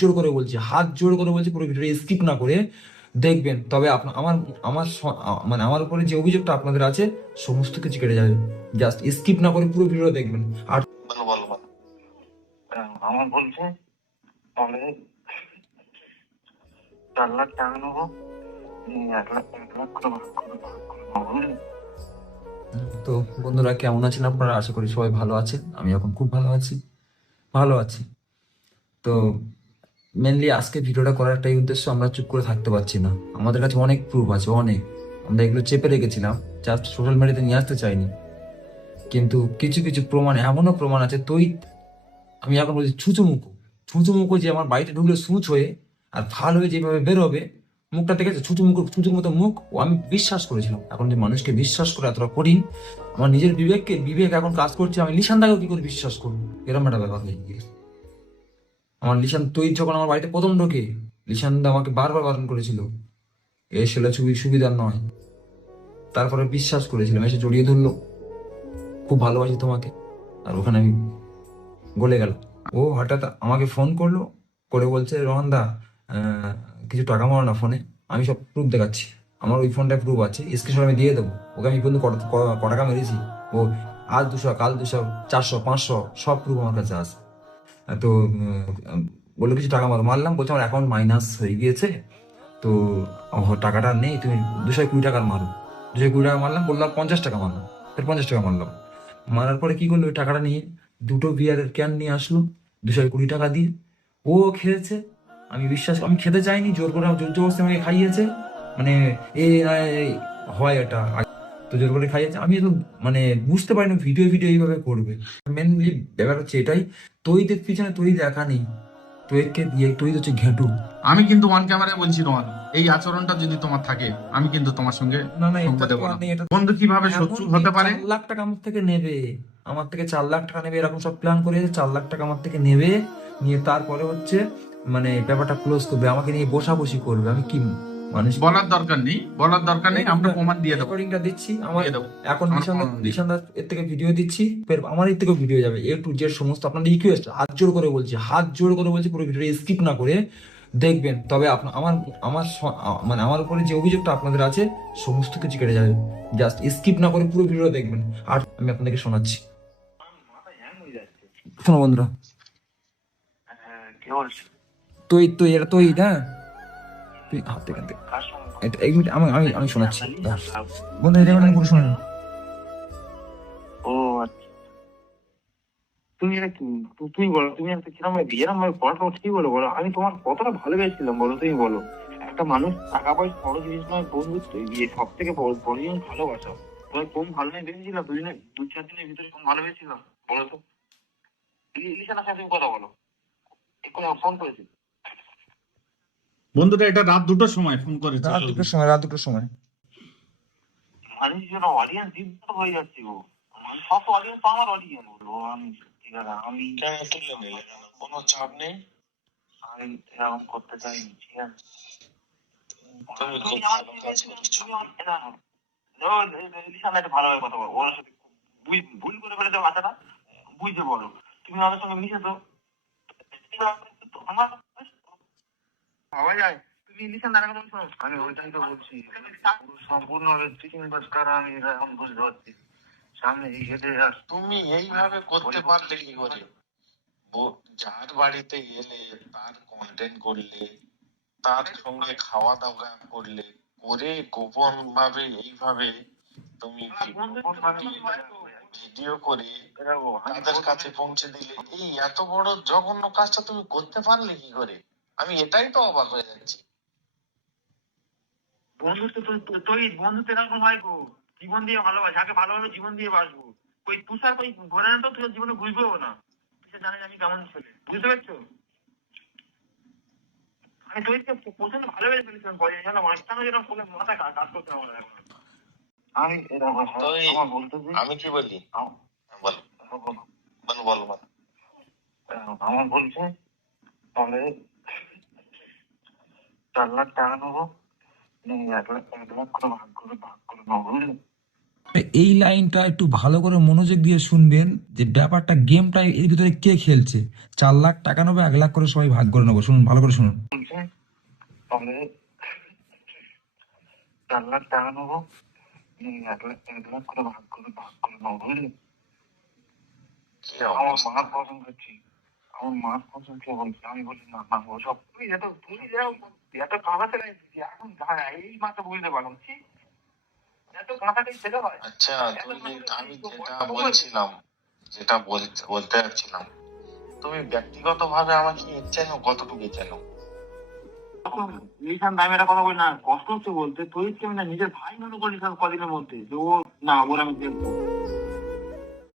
জোর করে বলছি হাত জোর করে বলছি পুরো ভিডিওটা স্কিপ না করে দেখবেন। তবে আমার আমার মানে আমার উপরে যে অভিযোগটা আপনাদের আছে সমস্ত কিছু কেটে যাবে। জাস্ট স্কিপ না করে পুরো ভিডিও দেখবেন। আর বলো বলো বলো আহ, আমার বলছে তাহলে চার লাখ টাকা নেব। এক লাখ এক লাখ করে ভাগ করে ভাগ করে নেব, বুঝলি? তো বন্ধুরা কেমন আছেন আপনারা? আশা করি সবাই ভালো আছেন। আমি এখন খুব ভালো আছি। ভালো আছি। তো মেনলি আজকে ভিডিওটা করার একটাই উদ্দেশ্য আমরা চুপ করে থাকতে পারছি না। আমাদের কাছে অনেক প্রুফ আছে, অনেক। আমরা এগুলো চেপে রেখেছিলাম জাস্ট সোশ্যাল মিডিয়াতে নিয়ে আসতে চাইনি। কিন্তু কিছু কিছু প্রমাণ, এমনও প্রমাণ আছে, তুই, আমি এখন বলছি ছুঁচুমুখো ছুঁচুমুখো যে আমার বাড়িতে ঢুকলে সুচ হয়ে আর ভালো হয়ে যেভাবে বেরোবে, মুখটা দেখেছে ছুঁচুমুখো ছুঁচুর মতো মুখ, ও আমি বিশ্বাস করেছিলাম। এখন যে মানুষকে বিশ্বাস করে এতটা কঠিন, আমার নিজের বিবেককে বিবেক এখন কাজ করছে, আমি লিসান দাকেও কি করে বিশ্বাস করব? এরকম একটা ব্যাপার হয়ে গিয়েছে। আমার তুই যখন আমার বাড়িতে প্রথম ঢোকে লিসান দা আমাকে বারবার বারণ করেছিল। এ ছেলে ছবি, সুবিধার নয়। তারপরে বিশ্বাস করেছিলাম, এসে জড়িয়ে ধরলো। খুব ভালোবাসি তোমাকে। আর ওখানে আমি গলে গেল ও হঠাৎ আমাকে ফোন করল, করে বলছে, রোহন দা কিছু টাকা মারো না ফোনে আমি সব প্রুফ দেখাচ্ছি। আমার ওই ফোনটায় প্রুফ আছে। স্ক্রিনশট আমি দিয়ে দেবো। ওকে আমি কিন্তু ক- মেরেছি। ও, আজ দুশো, কাল দুশো, চারশো, পাঁচশো, সব প্রুফ আমার কাছে আছে। তো বলল কিছু টাকা মারো মারলাম বলছে আমার অ্যাকাউন্ট মাইনাস হয়ে গিয়েছে তো টাকাটা নেই তুমি দুশো কুড়ি টাকার মারো। দুশো কুড়ি টাকা মারলাম বললাম পঞ্চাশ টাকা মারলাম ফের পঞ্চাশ টাকা মারলাম। মারার পরে কি করল ওই টাকাটা নিয়ে দুটো বিয়ারের ক্যান নিয়ে আসলো দুশো কুড়ি টাকা দিয়ে। ও খেয়েছে আমি বিশ্বাস আমি খেতে চাইনি জোর করে জোর জবরদস্তি আমাকে খাইয়েছে মানে এ এ, হয় এটা। তো জোর করে খাইয়েছে আমি তো মানে বুঝতে পারিনি ভিডিও ভিডিও এইভাবে করবে। মেনলি ব্যাপার হচ্ছে এটাই তৈদের পিছনে তৈ দেখা নেই। তৈরকে দিয়ে তৈ হচ্ছে ঘেঁটু। আমি কিন্তু ওয়ান ক্যামেরায় বলছি রোহন এই আচরণটা যদি তোমার থাকে আমি কিন্তু তোমার সঙ্গে না না। বন্ধু কীভাবে শত্রু হতে পারে? লাখ টাকা আমার থেকে নেবে আমার থেকে চার লাখ টাকা নেবে এরকম সব প্ল্যান করে চার লাখ টাকা আমার থেকে নেবে নিয়ে তারপরে হচ্ছে মানে ব্যাপারটা ক্লোজ করবে আমাকে নিয়ে বসাবসি করবে। আমি কি বলার দরকার নেই বলার দরকার নেই আমরা প্রমাণ দিয়ে দেবো। রেকর্ডিংটা দিচ্ছি আমার এখন এর থেকে ভিডিও দিচ্ছি ফের আমার এর থেকেও ভিডিও যাবে এ টু জেড সমস্ত আপনাদের রিকোয়েস্ট হাত জোর করে বলছি হাত জোর করে বলছি পুরো ভিডিও স্কিপ না করে দেখবেন। তবে আমার আমার মানে আমার উপরে যে অভিযোগটা আপনাদের আছে সমস্ত কিছু কেটে যাবে। জাস্ট স্কিপ না করে পুরো ভিডিও দেখবেন। আর আমি আপনাদেরকে শোনাচ্ছি। মাথা যাচ্ছে শোনো বন্ধুরা বলছে? তুই তুই এটা তুই না তুই হাত থেকে থেকে। এটা এক মিনিট আমি আমি আমি শোনাচ্ছি। বন্ধু এটা পুরো শোনেন। ও তুমি এটা তুমি বলো তুমি একটা কিরম ভাবে এরম পড়াশোনা ঠিক বলো বলো। আমি তোমার কতটা ভালোবেসেছিলাম বলো তুমি বলো। একটা মানুষ টাকা পয়সা বড় জিনিস নয় বন্ধুত্ব ইয়ে সব থেকে বড় বড় জিনিস ভালোবাসা। তোমার কম ভালো ভেবেছিলাম দুদিনে দুই চার দিনের ভিতরে কম ভালোবেসেছিলাম বলো তো। ইলি- ইলিশানার সাথে তুমি কথা বলো। এক্ষুনি ফোন করেছি। বন্ধুটা এটা রাত দুটোর সময় ফোন করেছে রাত দুটোর সময় রাত দুটোর সময়। মানুষ যেন অডিয়েন্স দীপ্ত হয়ে যাচ্ছে গো। মানে সব অডিয়েন্স আমার অডিয়েন্স বলব আমি ঠিক আছে আমি কেন তুলে নিলে কোনো চাপ নেই? আমি এরকম করতে চাইনি ঠিক আছে? তুমি খুব তুমি আমার ভালো কাজ করেছ তুমি আমার- না, না। ও, এ- এ- লিসার সাথে ভালোভাবে কথা বলো। ওর সাথে ভুল করে ফেলেছে বাচ্চাটা বুঝতে বলো তুমি আমাদের সঙ্গে মিশে তো আমার হওয়া যায়? তুমি লিসান দাঁড়া কথা শোনো আমি ওইটাই তো বলছি। সম্পূর্ণভাবে চিকেন বাস করা আমি এখন বুঝতে পারছি। সামনে এগিয়ে আস তুমি এইভাবে করতে পারলে কি করে? যার বাড়িতে গেলে তার কন্টেন্ট করলে তার সঙ্গে খাওয়া দাওয়া করলে করে গোপন ভাবে এইভাবে তুমি ভিডিও করে তাদের কাছে পৌঁছে দিলে এই এত বড় জঘন্য কাজটা তুমি করতে পারলে কি করে? আমি এটাই তো অবাক হয়ে যাচ্ছি। বন্ধুত্ব তুই বন্ধুত্ব এরকম হয় গো। জীবন দিয়ে ভালোবাসি আগে ভালোভাবে জীবন দিয়ে বাসবো ওই তুষার কই ঘরে না তো তুই জীবনে বুঝবেও না। সে জানে আমি কেমন ছেলে। বুঝতে পারছ? আমি তোকে প্রচণ্ড ভালোবেসে ফেলেছিলাম কদিন জানো যেরকম ফোনে মাথা কাজ করতে আমার এখন। আমি আমার বলতে আমি কি বলি? বলো। বলো। বলো বলো। বলো। আমার বলছে তাহলে এই লাইনটা একটু ভালো করে মনোযোগ দিয়ে শুনবেন যে ব্যাপারটা, গেমটা এর ভিতরে কে খেলছে? চার লাখ টাকা নেব, এক লাখ করে সবাই ভাগ করে নেব। শুনুন, ভালো করে শুনুন। চার লাখ টাকা নেব এক লাখ এক লাখ করে ভাগ করে ভাগ করে নেব পছন্দ করছি আমার মার পছন্দ কে বলছি আমি বলি না না ওসব তুই এত তুই যাও এত কাঁদাতে লাগছিস এখন যা এই মাত্র বুঝতে পারলাম এত হয়। আচ্ছা যে- আমি যেটা বলছিলাম যেটা বলতে যাচ্ছিলাম তুমি ব্যক্তিগত ভাবে আমাকে চেনো কতটুকু চেনো এইখান দামে একটা কথা বলি না কষ্ট হচ্ছে বলতে তুই কি না নিজের ভাই মনে করিস কদিনের মধ্যে যে ও না ওর আমি দেখব।